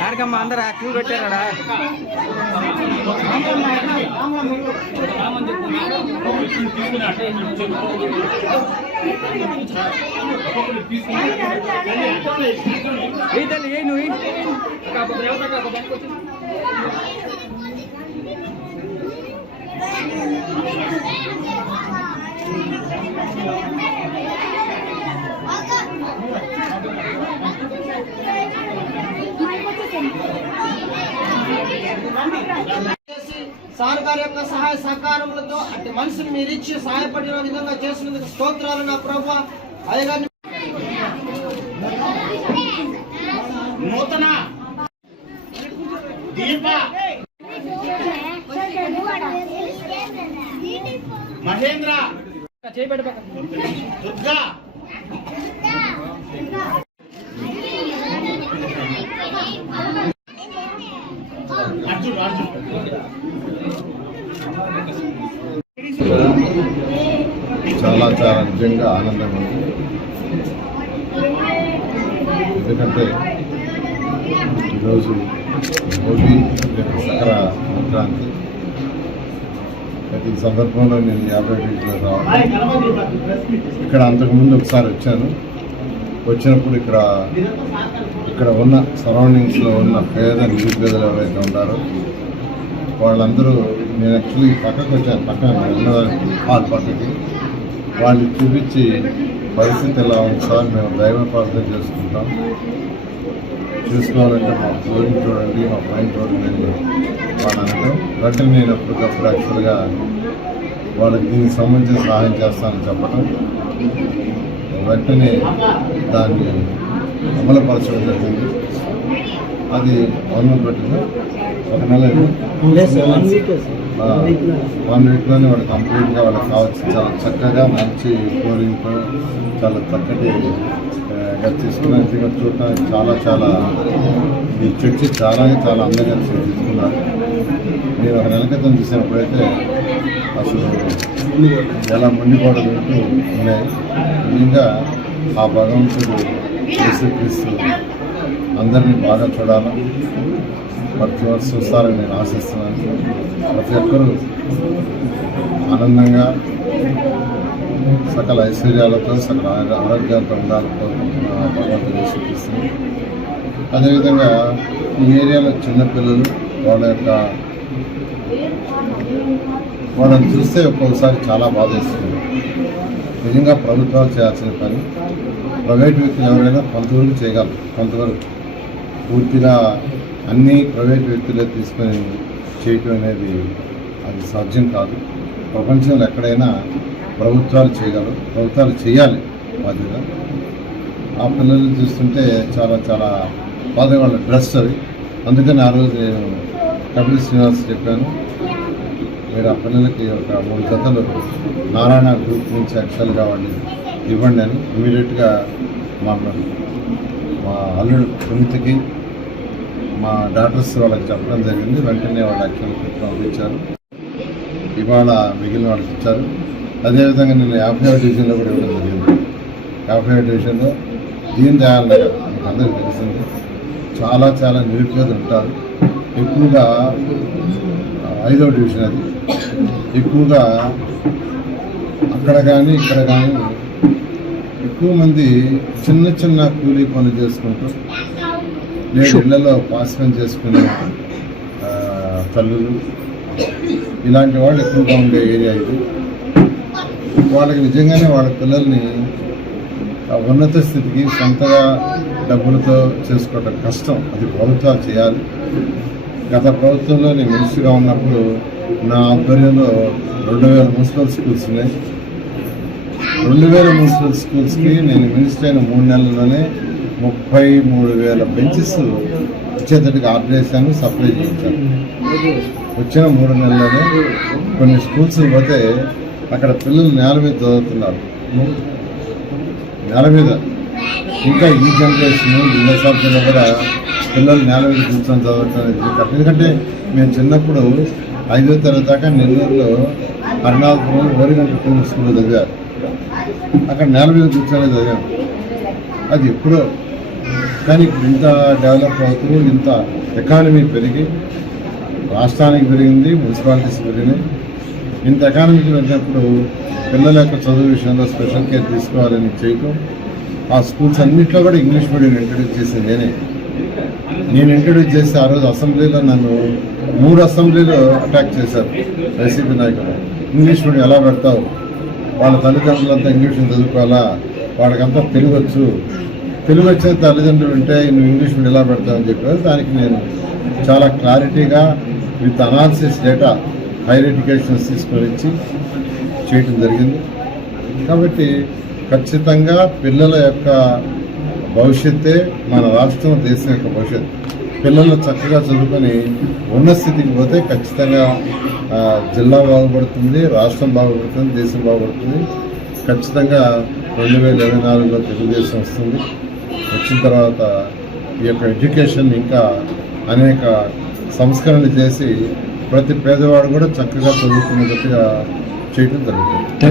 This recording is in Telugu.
యాడికమ్మా అందరు క్యూ పెట్టారా? ఏ తల్లి ఏ నువ్వు సార్ గారి యొక్క సహాయ సహకారములతో అట్టి మనుషులు మీరు ఇచ్చి సహాయపడిన విధంగా చేసినందుకు స్తోత్రాలు నా ప్రభువా. అయ్యగారిని నూతన దీప మహేంద్ర దుర్గా చాలా చాలా నిజంగా ఆనందంగా ఉంది. ఎందుకంటే ఈరోజు భోగి సకర సంక్రాంతి. ఈ సందర్భంలో నేను 50 డిగ్రీలో రావాలి. ఇక్కడ అంతకుముందు ఒకసారి వచ్చాను. వచ్చినప్పుడు ఇక్కడ ఉన్న సరౌండింగ్స్లో ఉన్న పేద నిరుపేదలు ఎవరైతే ఉన్నారో వాళ్ళందరూ, నేను యాక్చువల్లీ పక్కకు వచ్చాను, పక్కన హాల్ పక్కకి, వాళ్ళు చూపించి పరిస్థితి ఎలా ఉంది సార్, మేము దైవ ప్రార్థన చేసుకుంటాం, చూసుకోవాలంటే మా ఫ్లోరింగ్ చూడండి, మా పైన చూడండి వాళ్ళు అనడం. వెంటనే నేను అప్పటికప్పుడు యాక్చువల్గా వాళ్ళకి దీనికి సంబంధించిన సహాయం చేస్తానని చెప్పడం, వెంటనే దాన్ని అమలుపరచడం జరిగింది. అది గవర్నమెంట్ పెట్టింది. ఒక నెల 1 వీక్లోనే వాళ్ళు కంప్లీట్గా వాళ్ళకి కావాల్సి చాలా చక్కగా మంచి ఫ్లోరింగ్తో చాలా చక్కటి తీసుకున్నాను. చూడటానికి చాలా చాలా ఈ చర్చి చాలా చాలా అందంగా తీసుకున్నారు. నేను ఒక నెల క్రితం చూసినప్పుడైతే అసలు ఎలా మండిపోవడం ఉంటూ ఉన్నాయి. నిజంగా ఆ భగవంతుడు యేసుక్రీస్తు అందరినీ బాగా చూడాలని, ప్రతి ఒక్కరు చూస్తారని నేను ఆశిస్తున్నాను. ప్రతి ఒక్కరూ ఆనందంగా సకల ఐశ్వర్యాలతో సకల ఆరోగ్యాలతో ఉండాలని కోరుకుంటున్న భగవంతుడు యేసుక్రీస్తుని. అదేవిధంగా ఈ ఏరియాలో చిన్నపిల్లలు వాళ్ళని చూస్తే ఒక్కొక్కసారి చాలా బాధేస్తుంది. నిజంగా ప్రభుత్వాలు చేయాల్సిన పని. ప్రైవేట్ వ్యక్తులు ఎవరైనా కొంతవరకు చేయగలరు, కొంతవరకు పూర్తిగా అన్నీ ప్రైవేట్ వ్యక్తులే తీసుకొని చేయటం అనేది అది సాధ్యం కాదు. ప్రపంచంలో ఎక్కడైనా ప్రభుత్వాలు చేయగలరు, ప్రభుత్వాలు చేయాలి బాధ్యత. ఆ పిల్లల్ని చూస్తుంటే చాలా చాలా బాధగా వాళ్ళ డ్రెస్ అవి. అందుకని ఆ రోజు నేను కపిల్ శ్రీనివాస్ చెప్పాను, మీరు ఆ పిల్లలకి ఒక 3 జతలు నారాయణ గ్రూప్ నుంచి యాక్చువల్గా వాళ్ళు ఇవ్వండి అని ఇమీడియట్గా మా అల్లుడు పునీతికి మా డాక్టర్స్ వాళ్ళకి చెప్పడం జరిగింది. వెంటనే వాళ్ళు యాక్చువల్ పంపించారు. ఇవాళ మిగిలిన వాళ్ళకి ఇచ్చారు. అదేవిధంగా నేను 50వ డివిజన్లో కూడా ఇవ్వడం జరిగింది. 50వ డివిజన్లో దీన్ దయాళ్ నగర్ మీకు అందరికీ తెలిసింది, చాలా చాలా నిరుపేదలు ఉంటారు. ఎక్కువగా 5వ డివిజన్ అది. ఎక్కువగా అక్కడ కానీ ఇక్కడ కానీ ఎక్కువ మంది చిన్న చిన్న కూలీ పనులు చేసుకుంటూ లేదా ఇళ్లలో పాస్మెంట్ చేసుకునే తల్లులు, ఇలాంటి వాళ్ళు ఎక్కువగా ఉండే ఏరియా ఇది. వాళ్ళకి నిజంగానే వాళ్ళ పిల్లల్ని ఉన్నత స్థితికి సొంతగా డబ్బులతో చేసుకోవటం కష్టం. అది ప్రభుత్వాలు చేయాలి. గత ప్రభుత్వంలో నేను మినిస్టర్గా ఉన్నప్పుడు నా ఆధ్వర్యంలో 2000 మున్సిపల్ స్కూల్స్ ఉన్నాయి. 2000 మున్సిపల్ స్కూల్స్కి నేను మినిస్టర్ అయిన 3 నెలల్లోనే 33,000 బెంచెస్ ఇచ్చేటట్టుగా ఆర్డర్ చేశాను, సప్లై చేయించాను. వచ్చిన 3 నెలల్లోనే కొన్ని స్కూల్స్ పోతే అక్కడ పిల్లలు నేల మీద చదువుతున్నారు. నేల మీద ఇంకా ఈ జనరేషన్ విద్యాశాఖలో కూడా పిల్లలు నేల మీద కూర్చొని చదవటం అనేది. ఎందుకంటే మేము చిన్నప్పుడు 5వ తరగతి దాకా నెల్లూరులో అరుణాపురం ఓరిగంట స్కూల్లో చదివారు. అక్కడ నేల మీద కూర్చొని చదివాము. అది ఎప్పుడో కానీ ఇప్పుడు ఇంత డెవలప్ అవుతూ ఇంత ఎకానమీ పెరిగి రాష్ట్రానికి పెరిగింది, మున్సిపాలిటీస్ పెరిగినాయి. ఇంత ఎకానమీకి వెళ్ళినప్పుడు పిల్లల యొక్క చదువు విషయంలో స్పెషల్ కేర్ తీసుకోవాలని చేయటం, ఆ స్కూల్స్ అన్నింటిలో కూడా ఇంగ్లీష్ మీడియం ఇంట్రడ్యూస్ చేసింది నేను ఇంట్రడ్యూస్ చేస్తే ఆ రోజు అసెంబ్లీలో నన్ను 3 అసెంబ్లీలో అటాక్ చేశారు వైసీపీ నాయకులు. ఇంగ్లీష్ మీడియం ఎలా పెడతావు, వాళ్ళ తల్లిదండ్రులంతా ఇంగ్లీష్ చదువుకోవాలా, వాళ్ళకంతా తెలుగు వచ్చిన తల్లిదండ్రులు ఉంటే నువ్వు ఇంగ్లీష్ మీడియం ఎలా పెడతావని చెప్పారు. దానికి నేను చాలా క్లారిటీగా with analysis data hire educations తీసుకొని ఇచ్చి చేయటం జరిగింది. కాబట్టి ఖచ్చితంగా పిల్లల యొక్క భవిష్యత్తే మన రాష్ట్రం, దేశం యొక్క భవిష్యత్తు. పిల్లలు చక్కగా చదువుకొని ఉన్నత స్థితికి పోతే ఖచ్చితంగా జిల్లా బాగుపడుతుంది, రాష్ట్రం బాగుపడుతుంది, దేశం బాగుపడుతుంది. ఖచ్చితంగా 2024లో తెలుగుదేశం వస్తుంది. వచ్చిన తర్వాత ఈ యొక్క ఎడ్యుకేషన్ ఇంకా అనేక సంస్కరణలు చేసి ప్రతి పేదవాడు కూడా చక్కగా చదువుకునేటట్టుగా చేయడం జరుగుతుంది.